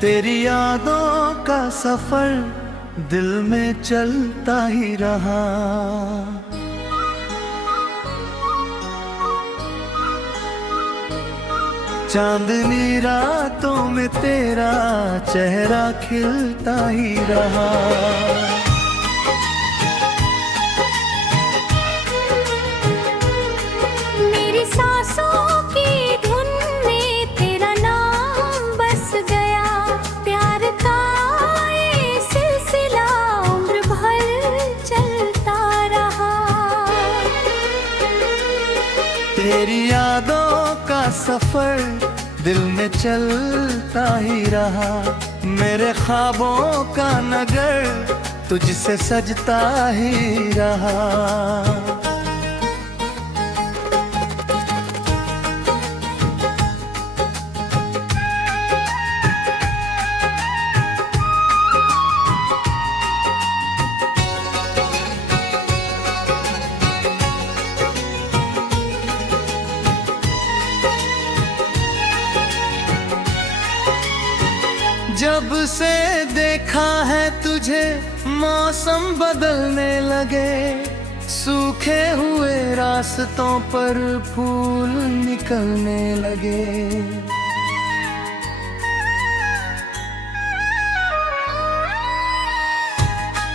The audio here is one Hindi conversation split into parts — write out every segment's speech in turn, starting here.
तेरी यादों का सफर दिल में चलता ही रहा। चांदनी रातों में तेरा चेहरा खिलता ही रहा। मेरी सांसों की धुन में तेरा नाम बस गया। प्यार का ये सिलसिला उम्र भर चलता रहा। तेरी यादों का सफर दिल में चलता ही रहा। मेरे ख्वाबों का नगर तुझसे सजता ही रहा। जब से देखा है तुझे मौसम बदलने लगे। सूखे हुए रास्तों पर फूल निकलने लगे।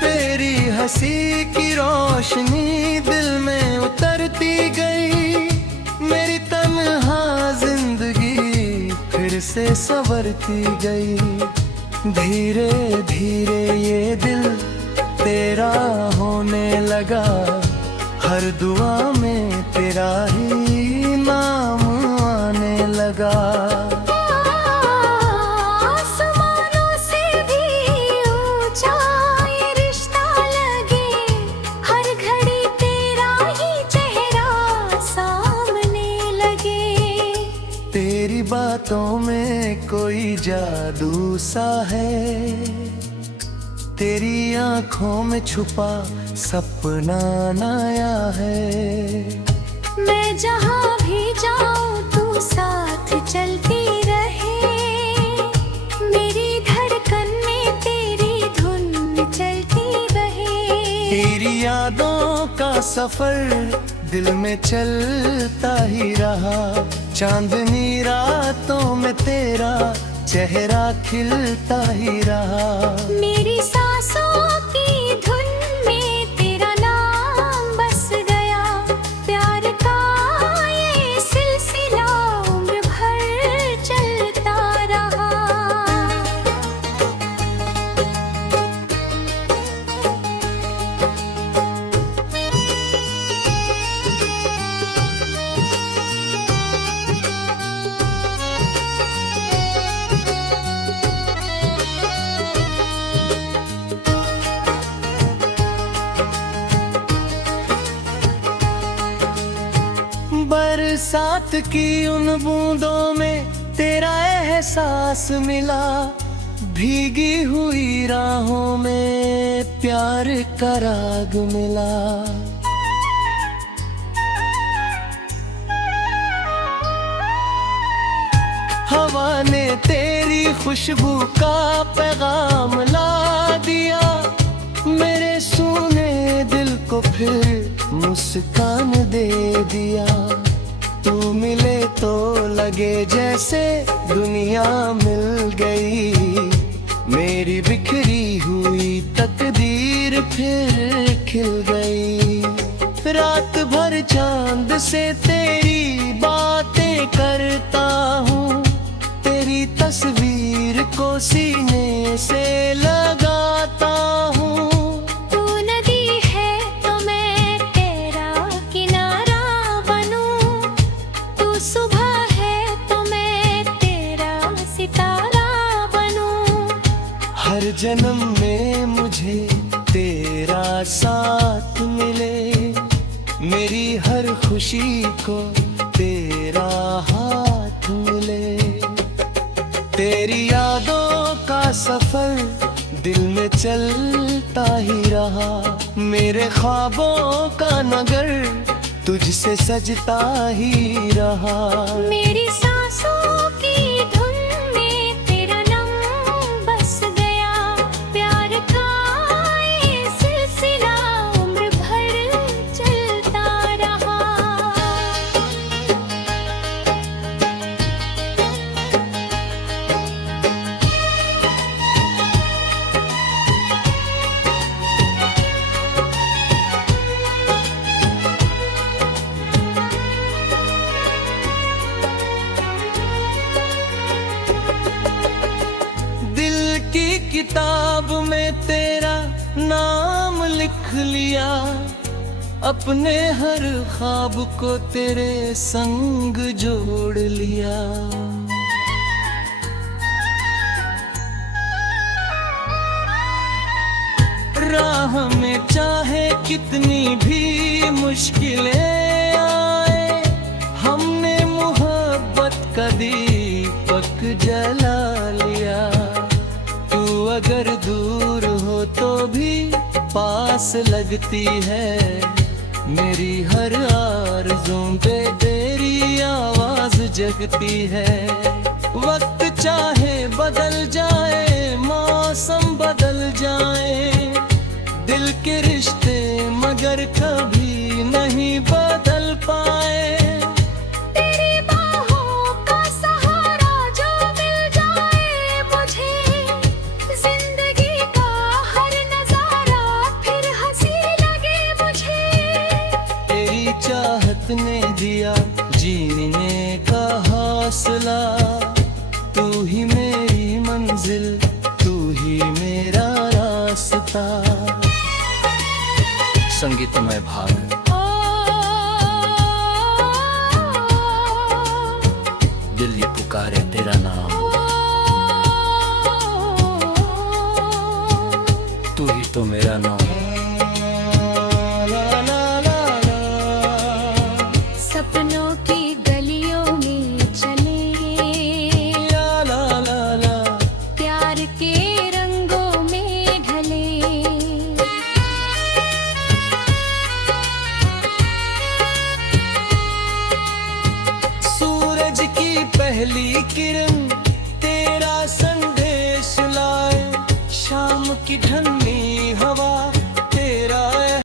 तेरी हंसी की रोशनी दिल में उतरती गई। मेरी तन्हा जिंदगी फिर से संवरती गई। धीरे धीरे ये दिल तेरा होने लगा। हर दुआ में तेरा ही नाम आने लगा। आसमानों से भी ऊंचा ये रिश्ता लगे। हर घड़ी तेरा ही चेहरा सामने लगे। तेरी बातों में कोई जादू सा है। तेरी आंखों में छुपा सपना नया है। मैं जहाँ भी जाऊँ तू साथ चलती रहे। मेरी धड़कन में तेरी धुन चलती रहे। तेरी यादों का सफर दिल में चलता ही रहा। चांदनी रातों में तेरा चेहरा खिलता ही रहा। मेरी सांसों की धुन में तेरा नाम बस गया। प्यार का ये सिलसिला उम्र भर चलता रहा। बरसात की उन बूंदों में तेरा एहसास मिला। भीगी हुई राहों में प्यार का राग मिला। हवा ने तेरी खुशबू का पैगाम ला दिया। मेरे सूने दिल को फिर मुस्कान दे दिया। तू मिले तो लगे जैसे दुनिया मिल गई। मेरी बिखरी हुई तकदीर फिर खिल गई। रात भर चांद से तेरी बातें करता हूँ। तेरी तस्वीर को सीने से लगाता हूँ। तू नदी है तो मैं तेरा किनारा बनूं। तू सुबह है तो मैं तेरा सितारा बनूं। हर जन्म में मुझे तेरा साथ मिले। मेरी हर खुशी को तेरा हाथ मिले। तेरी यादों का सफर दिल में चलता ही रहा। मेरे ख्वाबों का नगर तुझसे सजता ही रहा। मेरी सांसों की धुन में तेरा नाम नाम लिख लिया, अपने हर ख्वाब को तेरे संग जोड़ लिया। राह में चाहे कितनी भी मुश्किलें आए, हमने मोहब्बत का दीपक जला लिया। तू अगर दूर हो तो भी पास लगती है, मेरी हर आरज़ू पे तेरी आवाज जगती है। वक्त चाहे बदल जाए, मौसम बदल जाए, दिल के रिश्ते मगर कभी नहीं बदल पाए। तेरी बाहों का सहारा जो मिल जाए मुझे, जिंदगी का हर नजारा फिर हंसी लगे मुझे। तेरी चाहत ने दिया जीने का हौसला, तू ही मेरी मंजिल, तू ही मेरा रास्ता। संगीतमय भाग। दिल ये पुकारे तेरा नाम, तू ही तो मेरा नाम। ला ला ला ला। सपनों की गलियों में चले, ला ला ला ला। प्यार के रंगों में ढले। सूरज की पहली किरण तेरा संदेश लाए, शाम की ठंडी